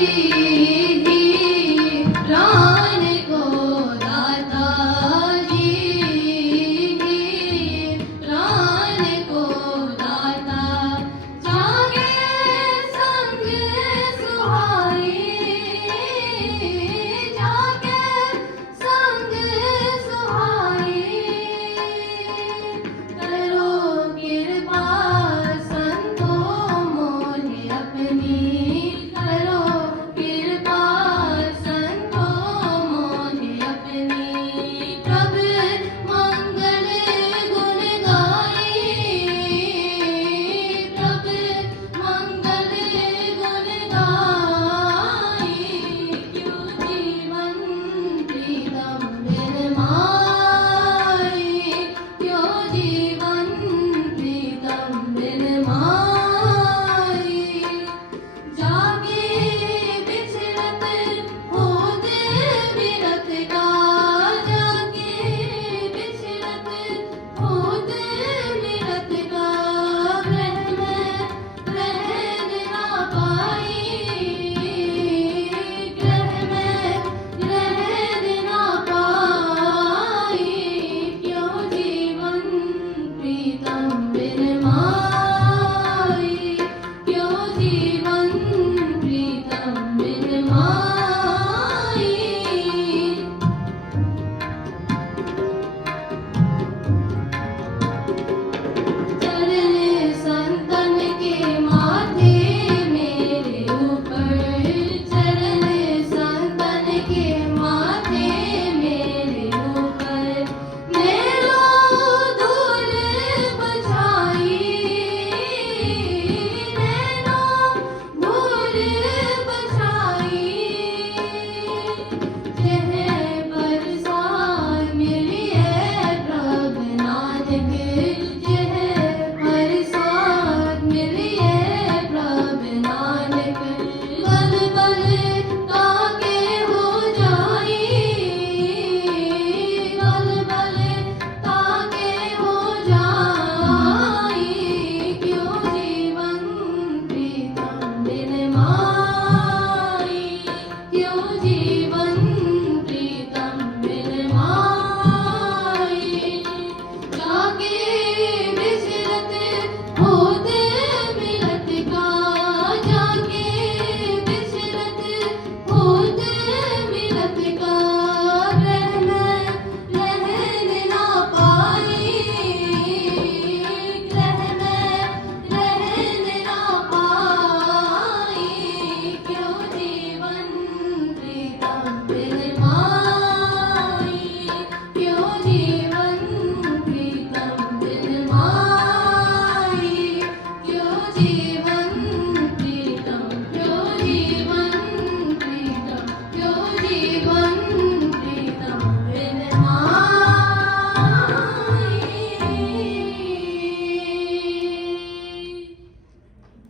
You.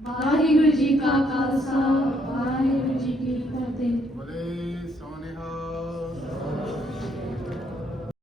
Waheguru ji ਕਾ ਖਾਲਸਾ ਵਾਹਿਗੁਰੂ ਜੀ ਕੀ ਫਤਿਹ। ਬਲੇ ਸੋਨਿਹਾ।